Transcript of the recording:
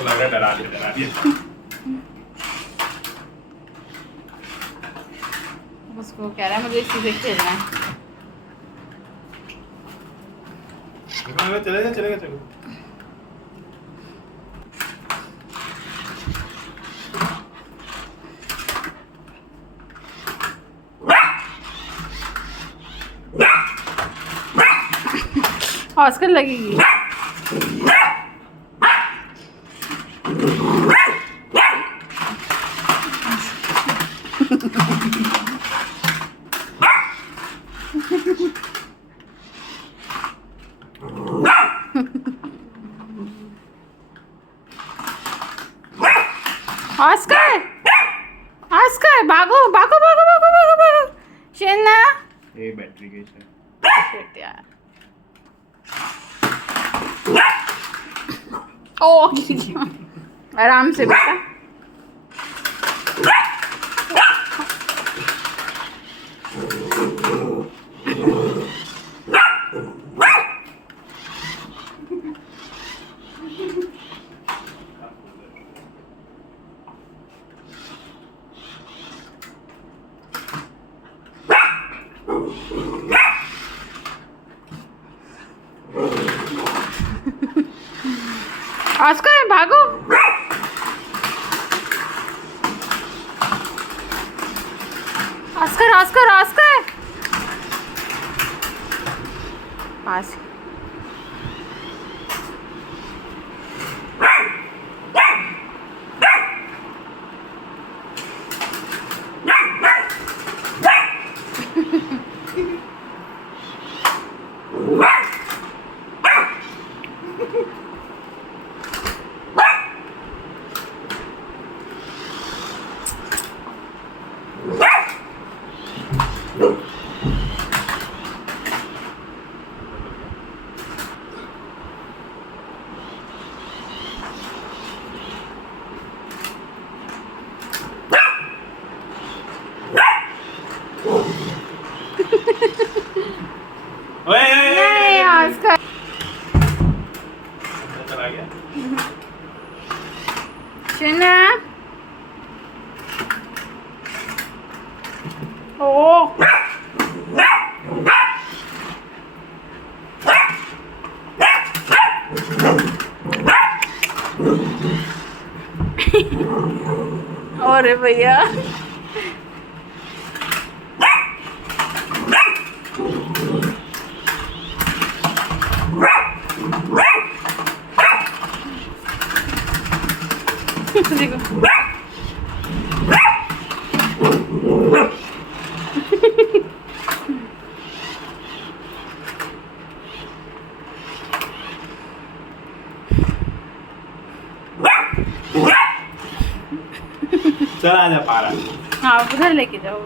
उसको लग रहा है डरा दिया। उसको कह रहा है मुझे इसी से खेलना है। चलेगा चलेगा चलो। ऑस्कर लगेगी। ऑस्कर ऑस्कर भागो भागो भागो भागो भागो भागो शेना। ये बैटरी गई है शिट यार। ओ आराम से बेटा। ऑस्कर भागो। ऑस्कर ऑस्कर ऑस्कर पास। नहीं ऑस्कर चला गया। शेना। ओ अरे भैया देखो चला जा पारा। हाँ उधर लेके जाओ।